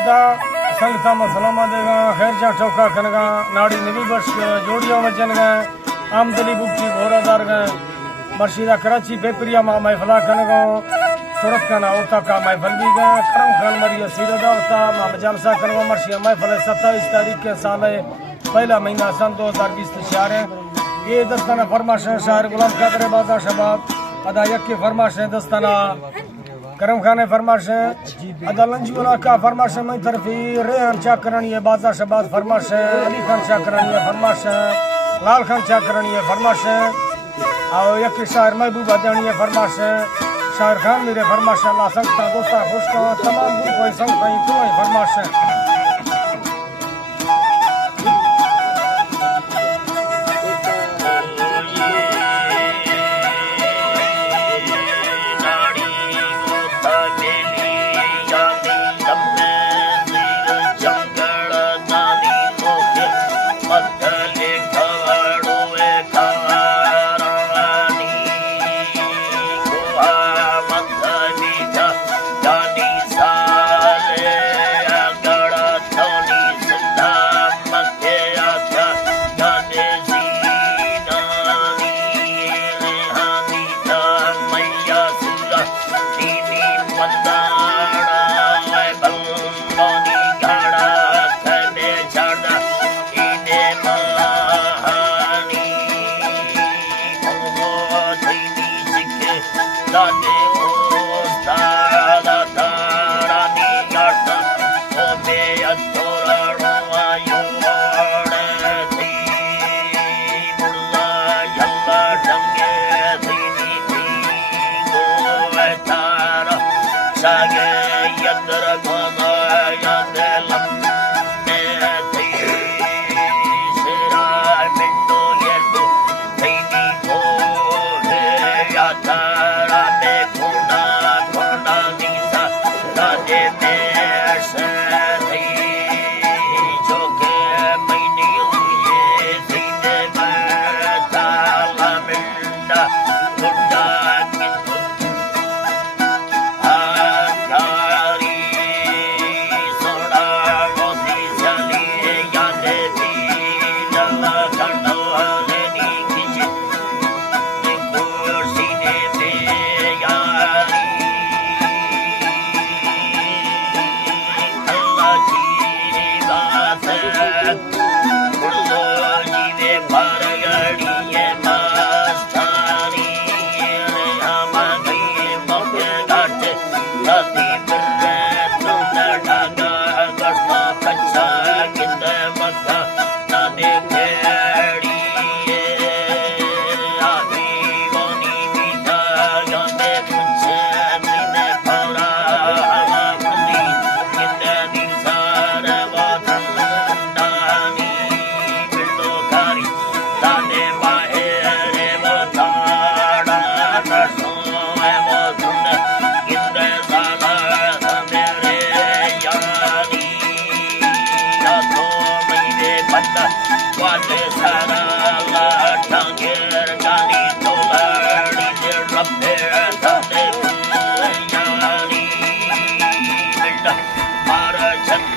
अदा संगता मसलामा देगा खैर जा चौका कनगा नाड़ी नबी बर्ष जोड़ियों में जनगा आमदली बुक्ति भोरादार गए मर्शिदा कराची पेपरिया मा महफला कनगा सूरत का ना होता का महफल भी गए करम खान मरिया सीधा होता मा जलसा कनगा मर्शिया महफल 27 तारीख के साल है पहला महीना सन 2020 शहर है ये दस्ताना फरमाश शायर गुलाम कादर बाजा शबाब अदा यक के फरमाश दस्ताना करम खान फरमाश अदा लंजूला का फरमाश में तरफी रेहान चाकरानी बाजा शबाज फरमाश अली खान चाकरानी फरमाश लाल खान चाकरानी फरमाश और यक शायर महबूबा देनी फरमाश शायर खान मेरे फरमाश अल्लाह संगता दोस्ता खुश का तमाम कोई संगता तो फरमाश Mara